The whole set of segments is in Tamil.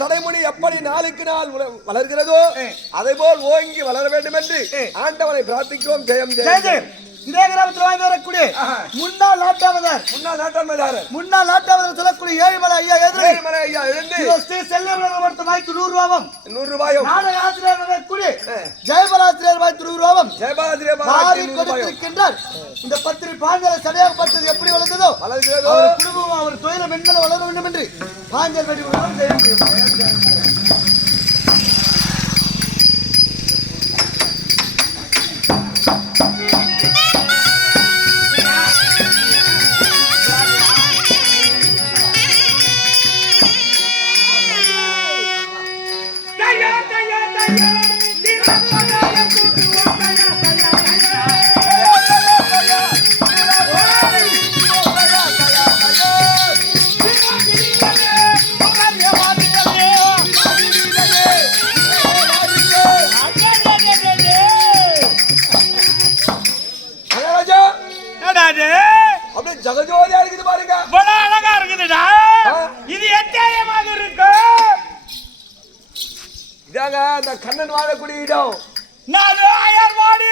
சடைமுடி எப்படி நாளுக்கு நாள் வளர்கிறதோ அதே போல் ஓங்கி வளர வேண்டும் என்று ஆண்டவனை பிரார்த்திக்கிறோம். ஜெயம் ஜெயம். இதே கிராமத்தில் வாழ்ந்து வரக்கூடிய முன்னாள் நாட்டாமதார் சொல்லக்கூடிய ஏழுமலை ஐயா எழுந்து செல்வ வாய்க்கு 100 ரூபாயும் நாடக ஆசிரியர் வரக்கூடிய ஜெயபாலாசிரியர் வாய்க்கு 100 ரூபாயும் கொடுத்திருக்கின்றார். இந்த பத்திரி பாஞ்சலை சடையாகப்பட்டது எப்படி வளர்ந்ததோ அவர் குடும்பம் அவர் தொழிலை மென்மேல வளர வேண்டும் என்று பாஞ்சல் வெடி ஜகஜோதியா இருக்குது பாருங்க. அழகா இருக்குதுடா. இது எத்தேயமாக இருக்கு. இதாங்க அந்த கண்ணன் வாழக்கூடிய இடம். நான் ஆயர்பாடி.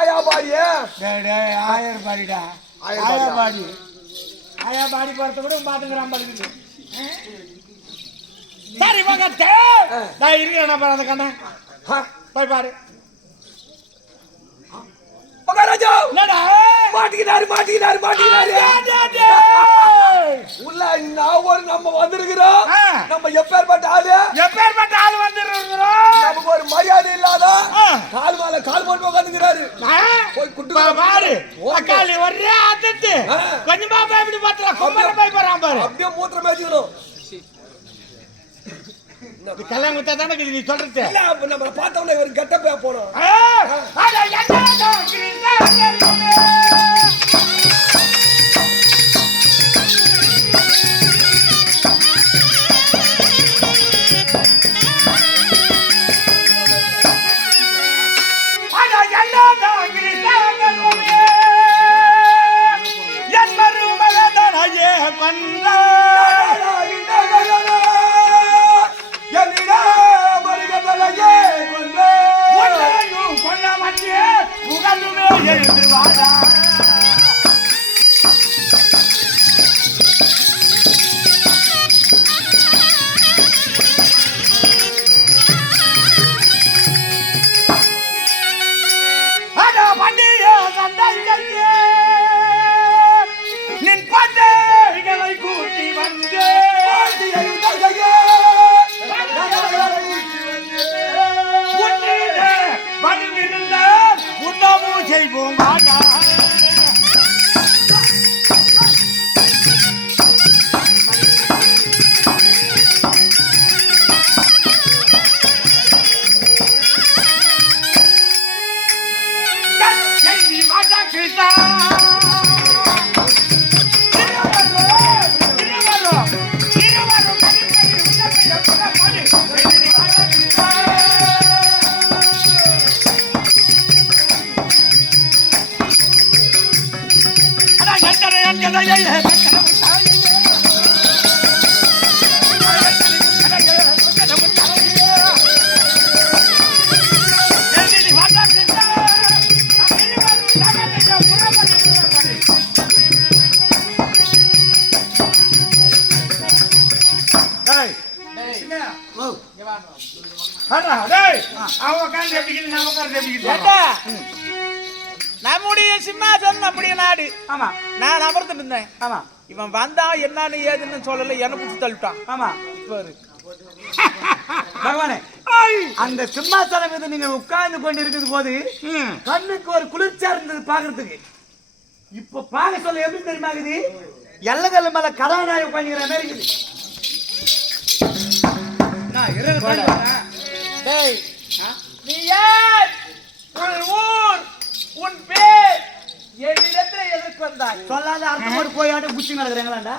ஆயாபாடியா? ஆயர்பாடிடா. ஆயர்பாடி பார்த்த கூட பாத்துக்கிறான் பாருங்க. சரி மகத்தே நான் இருக்கேன். நான் பாரு அந்த கண்ணன் போய் பாரு. மகாராஜா என்னடா மாட்டிக்கிட்டாரு உள்ள ஒரு நம்ம வந்திருக்கிறோம். நம்ம எப்பேற்பட்ட ஆளு வந்திருக்கிறோம். நமக்கு ஒரு மரியாதை இல்லாத கால் மேல கால் போட்டு உட்காந்துக்கிறாரு. போய் குட்டு பாரு காலி ஒரே ஆத்தத்து கொஞ்சமா போய் இப்படி பாத்துறா கொம்பர போய் போறான் பாரு. அப்படியே மூத்திரம் மேய்ச்சிக்கணும். கல்யாணம் குத்தா தானே நீ சொல்றது. இல்ல நம்ம பார்த்தவனே ஒரு கெட்டப்பா போனோம். நம்முடைய சிம்மாசனம் அப்படியே நாடு. ஆமா நான் அமர்ந்துட்டு இருந்தேன். ஆமா இவன் வந்தா என்னன்னு ஏதுன்னு சொல்லல என்ன புடிச்சு தள்ளிட்டான். ஆமா பகவானே அந்த சிம்மாசனம் மீது நீங்க உட்கார்ந்து கொண்டு இருக்குது போது கண்ணுக்கு ஒரு குளிர்ச்சியா இருந்தது பாக்குறதுக்கு. இப்ப பாக்க சொல்ல எப்படி தெரியுமா இருக்குது? எல்லகல்ல மேல கதாநாயகம் உட்காந்துக்கிற மாதிரி இருக்குது. நீ யார்? உன் ஊர் உன் பேர் என்னிடத்துல எதற்கு வந்தாய்? சொல்லாத அர்த்தப்பட்டு போயாட்ட குச்சி நடக்குறாங்களாண்டா.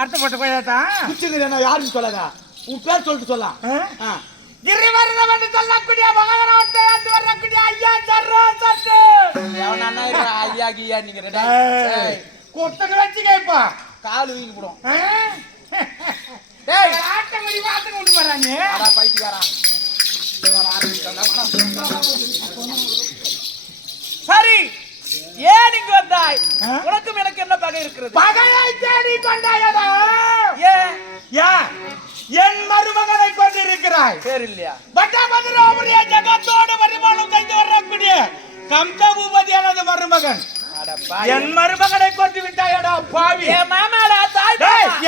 அர்த்தப்பட்டு போயாட்டா குச்சிங்கிறேன் யாருன்னு சொல்லாதா? உன் பேர் சொல்லிட்டு சொல்லலாம். கிரிவர்தம் என்று சொல்லக்கூடிய மகனத்தை வந்து வரக்கூடிய ஐயா சர்ரோ சத்து எவனா ஐயா கியா நீங்க கொத்தனை வச்சு கேப்பா கால் வீங்கி போடும். டேய் ஆட்ட மணி பாத்துங்க வரா நீ பைத்தியாரா சரி ஏன் இங்கு வந்தாய் உனக்கும் எனக்கு என்ன பகை இருக்கிறது பகையை தேடி கொண்டாயடா ஏன் என் மருமகனை கொண்டிருக்கிறாய் சரி இல்லையா பட்டமதுரோபுரிய ஜகத்தோடு பரிமாணம் செய்து வரக்கூடிய கம்த பூபதியானது மருமகன் என் மருமகனை கொண்டு விட்டாயடா பாவி என் மாமாடா தாய்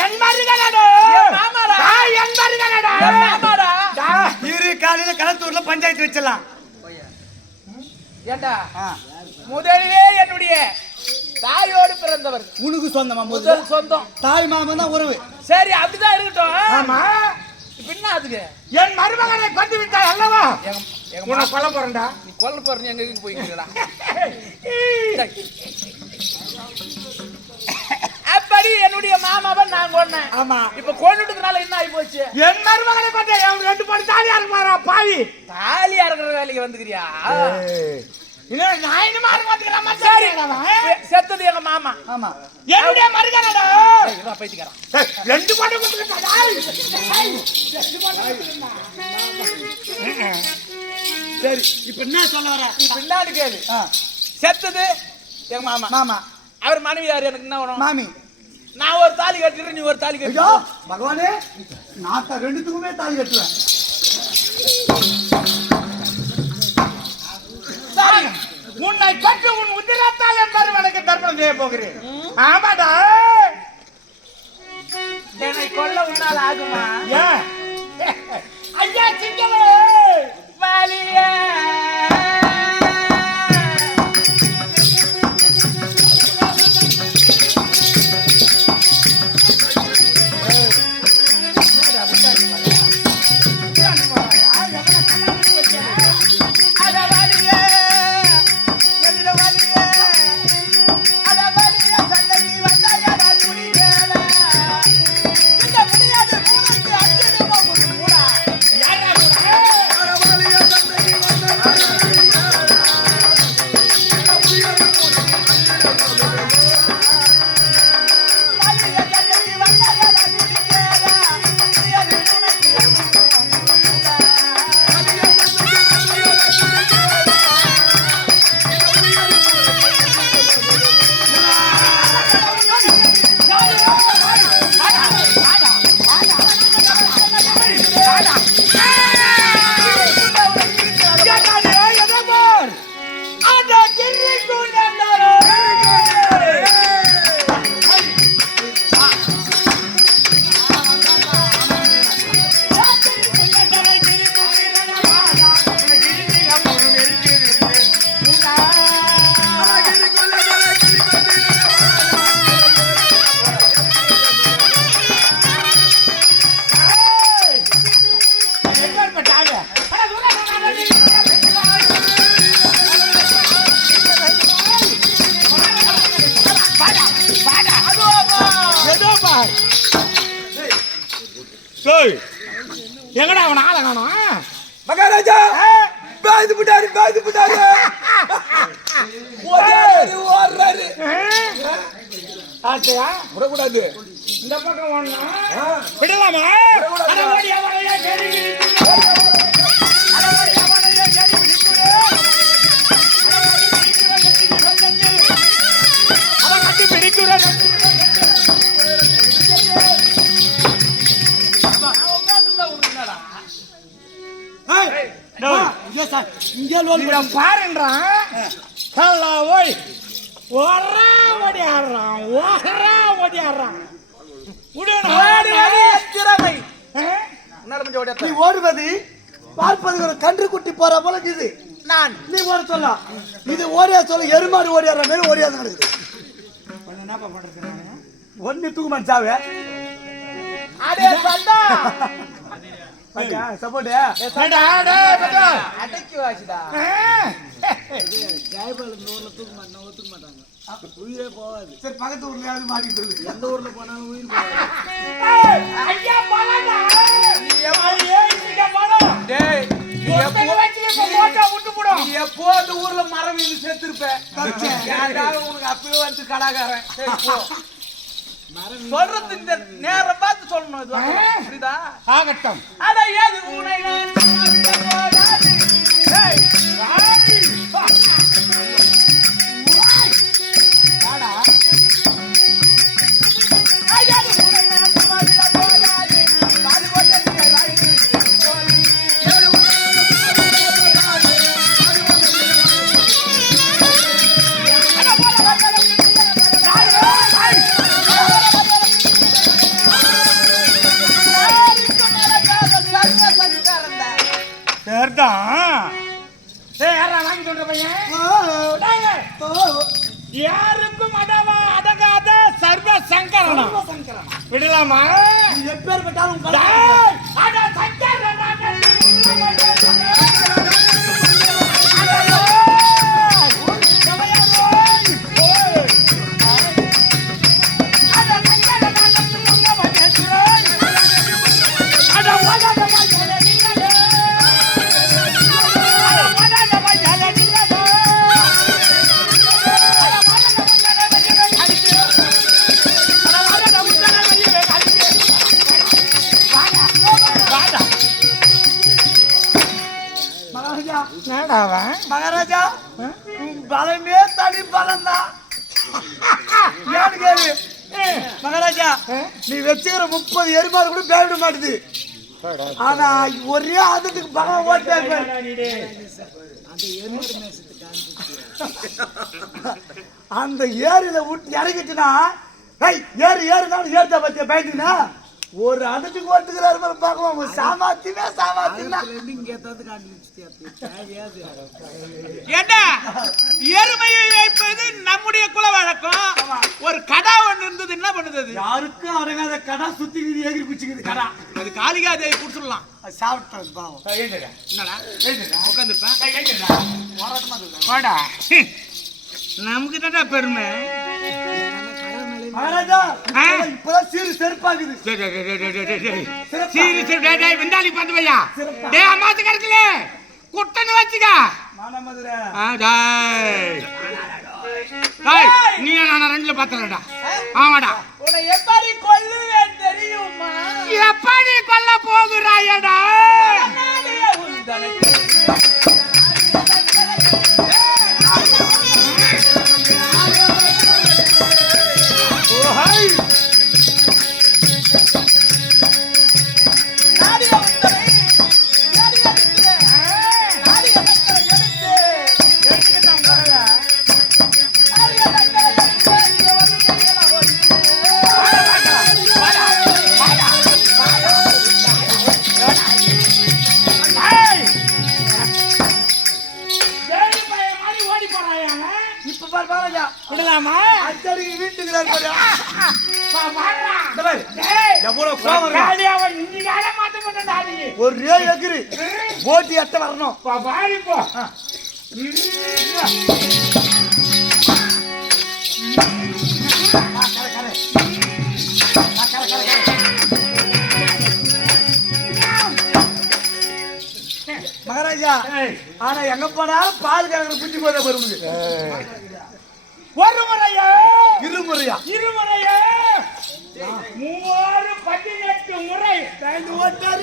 என் மருமகனடா என் மாமாடா தாய் என் மருமகனடா என் மாமாடா இரு காலையில களத்தூர்ல பஞ்சாயத்து வச்சலாம் ஏண்டா முதலிலே என்னுடைய தாயோடு பிறந்தவர் உனக்கு சொந்தமா முதல் சொந்தம் தாய் மாமன் தான் உறவு சரி அப்படிதான் இருக்கட்டும் ஆமா பின்ன அதுக்கு என் மருமகனை கொண்டு விட்டாய் அல்லவா உன்னை கொல்ல போறேன்டா நீ கொல்ல போற எங்க போய்க்கிறா அப்படி என்னுடைய மாமாவை நான் கொன்னேன் ஆமா இப்ப கொண்டுட்டதுனால என்ன ஆகி போச்சு என் மருமகனை கொண்டு அவன் 2 படி தாலியா இருப்பாரா பாவி தாலியா இருக்கிற வேலைக்கு வந்துக்கிறியா இல்ல நான் என்ன மாறு வந்துக்கறமா சரி செத்தது எங்க மாமா ஆமா என்னுடைய மருமகனடா இவா பைத்தியக்காரன் 2 படி கொடுத்துடா சரி இப்ப என்ன சொல்ல வர பின்னாடி கேளு செத்தது எங்க மாமா மாமா அவர் மனைவி யார் எனக்கு என்ன வேணும் மாமி நான் ஒரு தாலி கட்டிறேன் நீ ஒரு தாலி கட்டி ஐயோ பகவானே நான் ரெண்டுத்துக்குமே தாலி கட்டுவேன் சரி உன்னை கட்டி உன் உதிரத்தால் என் மருமகனுக்கு தர்ப்பணம் செய்ய போகிறேன் ஆமாடா என்னை கொல்ல உன்னால் ஆகுமா ஏன் ஐயா சிங்கமே வாலியே எங்கடா அவன் ஆள காணோம் மகாராஜா பாய்ந்து விட்டாரு ஓடுறாரு ஆச்சையா விடக்கூடாது இந்த பக்கம் ஓடனா விடலாமா அட ஓடியா வளையா சரி அட ஓடியா வளையா சரி விடுக்குறே அட கட்டி பிடிக்குறே பாருன்றான் ஓய் நீ ஓடுவது பார்ப்பது ஒரு கன்று குட்டி போற போல இது நான் நீ ஓட சொல்ல இது ஓடியா சொல்ல எருமாடு ஓடியாடுற மாதிரி ஓடியாது நடக்குது ஒன்னு தூக்கு மச்சாவே அடே பண்டா சப்போர்ட் அடக்கி வாசிடா உயிரே போகாது சரி பக்கத்து ஊர்லயாவது மாட்டி சொல்லு எந்த ஊர்ல போனாலும் உயிர் ஐயா பலடா நீ எவ்வளவு ஏறிட்ட பலம் டேய் நீ எப்போ அந்த ஊர்ல மரம் விழுந்து செத்துருப்ப உனக்கு அப்பவே வந்து கடாகாரன் சரி போ சொல்றது இந்த நேரம் பார்த்து சொல்லணும் இது புரியுதா? ஆகட்டும். அட ஏது உனை நான் போடாது. ஏய் வாடி. வாடா. ஐயாது உனை நான் போடாது. பாதி போட்டு வாடி. சரிதான். யாரா வாங்கி சொல்ற பையன்? யாருக்கும் அடவா அடங்காத சர்வ சங்கரணம். விடலாமா? எப்பேற்பட்டாலும் டேய், அட சங்கரணம். மகாராஜா பலமே தனி பலம் தான். மகாராஜா நீ வச்சுக்கிற 30 எரிமாறு கூட பேவிட மாட்டுது. ஆனா ஒரே அதுக்கு பலம் ஓட்டா அந்த ஏரியில விட்டு இறங்கிட்டுனா ஏறுனாலும் ஏறுதா பத்திய பயந்துனா ஒரு அதுக்கு ஓட்டுக்கிறாரு பார்க்கலாம். சாமாத்தியமே சாமாத்தியம் என்ன எருமையை வைப்பது நம்முடைய குல வழக்கம். ஒரு கடா ஒண்ணு இருந்தது, என்ன பண்ணுது? யாருக்கும் அடங்காத கடா சுத்திக்குது, எகிரி குச்சிக்குது கடா. அது காளிகா தேவி குடிச்சிடலாம். சாப்பிட்டது பாவம். என்னடா உட்காந்துருப்பேன். வாடா. நமக்கு தான்டா பெருமை. மகாராஜா இப்பதான் சீரு செருப்பாகுது. விந்தாளி பார்த்து வையா. டே அம்மாத்து கருத்துல குட்டன்னு வச்சுக்க. நீ நான் 2ல பார்த்தலடா. ஆமாடா. உன்னை எப்படி கொல்லுவேன் தெரியுமா? எப்படி கொல்ல போகிறாயடா? விடலாமா? அச்சடிக்கு வீட்டுக்கு ஒரே எகிரி ஓட்டி எட்ட வரணும். மகாராஜா ஆனா எங்க போனா பால் கறக்கிற குஞ்சு போத வருது. ஒரு முறையா இருமுறையா 18 முறை ஓட்டாரு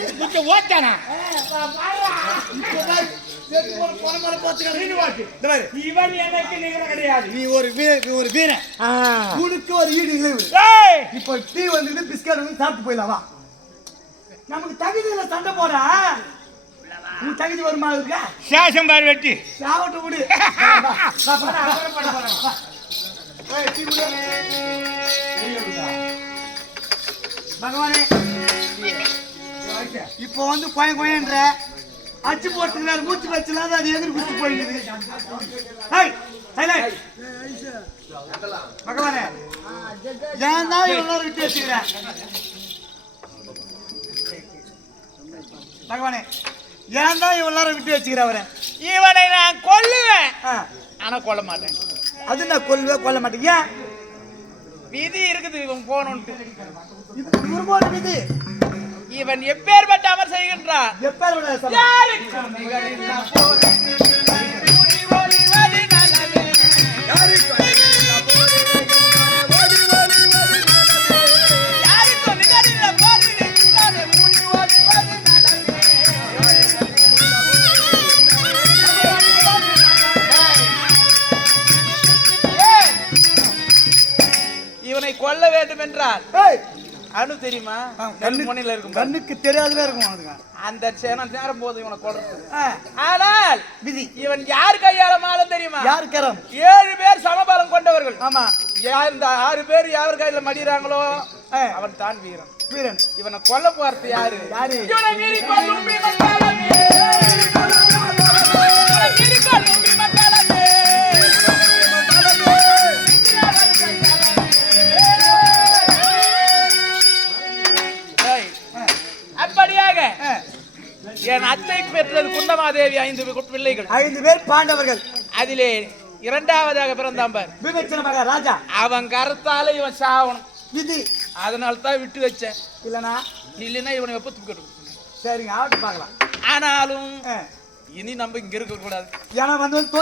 ஓட்டானா? இவன் எனக்கு நிகர கிடையாது. நீ ஒரு வீரன் உனக்கு ஒரு ஈடு இழவு. இப்ப டீ வந்து பிஸ்கட் வந்து சாப்பிட்டு போயிடலாம். நமக்கு தகுதியில சண்டை போடா. உன் தகுதி வருமா இருக்கா? சேஷம் பார் வெட்டி சாவட்டு விடு. பகவானே இப்போ வந்து கோயன்ற அச்சு போட்டுக்கிறாரு. மூச்சு வச்சுலாம் அது எதிர் குச்சி போயிடுது. பகவானே ஏன் தான் எல்லாரும் விட்டு வச்சுக்கிறேன்? பகவானே ஏன் தான் எல்லாரும் விட்டு வச்சுக்கிற அவரை? இவனை நான் கொல்லுவேன், ஆனா கொல்ல மாட்டேன். அது நான் கொல்ல மாட்டேன். ஏன்? விதி இருக்குது இவன் போகணும்ட்டு. விதி இவன் எப்பேற்பட்ட அமர் செய்கின்றான். எப்பேற்பட்ட யாருக்கும் நிகரில்ல போது என்றால் ஏய், அணு தெரியுமா கண்ணு- முனையில இருக்கும் கண்ணுக்கு தெரியாதவே இருக்கும் அதுங்க. அந்த சேனம் நேரம் போது இவனை கொள்றது ஆ, ஆனால் விதி. இவன் யார் கையால மாலம் தெரியுமா யார் கரம்? 7 பேர் சமபலம் கொண்டவர்கள் ஆமா, யார் இந்த 6 பேர் யார் கையில மடிறாங்களோ ஆ, அவன் தான் வீரன் வீரன். இவனை கொல்ல போறது யாரு யாரு? இவனை மீறி கொல்லும் பீமக்காலமே. மீறி கொல்லும் பீமக்காலமே. ஏய், அப்படியாக ஆ, என் அத்தைக்கு பெற்றது குந்தமாதேவி 5 பிள்ளைகள் 5 பேர் பாண்டவர்கள். அதிலே 2வதாக பிறந்தான் பார் விவேச்சன மகா ராஜா. அவன் கருத்தால இவன் சாவணும் விதி. அதனால தான் விட்டு வச்சேன் இல்லனா இல்லைன்னா இவனை எப்ப தூக்கிட்டு சரிங்க, ஆட்டு பார்க்கலாம். ஆனாலும் ஆ, இனி நம்ம இங்க இருக்க கூடாது ஏன்னா வந்து